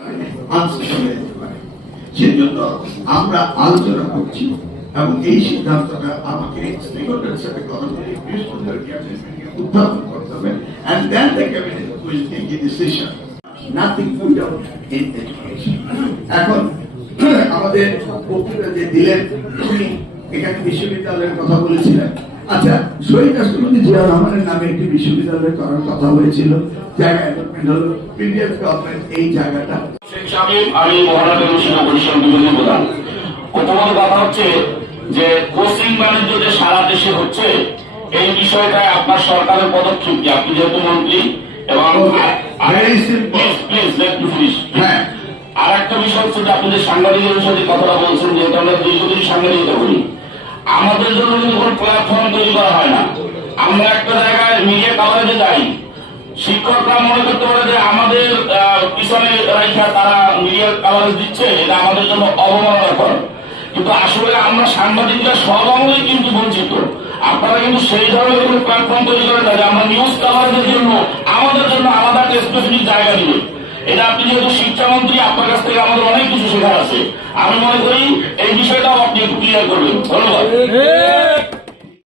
Answer হয়ে যেতে পারে। সেজন্য আমরা আলোচনা করছি এবং এই সিদ্ধান্তটা আমাকে স্পিকারের সাথে কথা বলে বৃহস্পতিবার ক্যাবিনেটকে উত্থাপন করতে হবে, and then the cabinet will take a decision. Nothing without education. এখন আমাদের বক্তৃতা যে দিলেন উনি এখানে বিশ্ববিদ্যালয়ের কথা বলেছিলেন। আচ্ছা, শহীদ রাষ্ট্রপতি জিয়া রহমানের নামে একটি বিশ্ববিদ্যালয় করার কথা হয়েছিল, জায়গা অ্যালটমেন্ট হলো, প্রিভিয়াস গভর্নমেন্ট এই জায়গাটা। আমি মহানগর শিক্ষা পরিষদ বিরোধী প্রধান। প্রথমত কথা হচ্ছে যে কোচিং বাণিজ্য যে সারা দেশে হচ্ছে এই বিষয়টায় আপনার সরকারের পদক্ষেপ কি? আপনি যেহেতু মন্ত্রী এবং আর একটা বিষয় হচ্ছে যে আপনি যে সাংবাদিকের বিষয়ে কথাটা বলছেন, যেহেতু আমরা দীর্ঘদিন সাংবাদিকতা করি, আমাদের জন্য কিন্তু কোনো প্ল্যাটফর্ম তৈরি করা হয় না। আমরা একটা জায়গায় মিডিয়া কাভারেজে যাই, শিক্ষকরা মনে করতে পারে যে আমাদের পিছনে রাইখা তারা মিডিয়া কাভারেজ দিচ্ছে, এটা আমাদের জন্য অবমাননাকর। কিন্তু আসলে আমরা সাংবাদিকরা সব আমলেই কিন্তু বঞ্চিত। আপনারা কিন্তু সেই ধরনের কোনো প্ল্যাটফর্ম তৈরি করেন না যে আমরা নিউজ কাভারেজের জন্য আমাদের জন্য আলাদা একটা স্পেসিফিক জায়গা দিবে। এটা আপনি যেহেতু শিক্ষামন্ত্রী, আপনার কাছ থেকে আমাদের অনেক কিছু শেখার আছে। আমি মনে করি এই বিষয়টাও আপনি একটু ক্লিয়ার করবেন। ধন্যবাদ।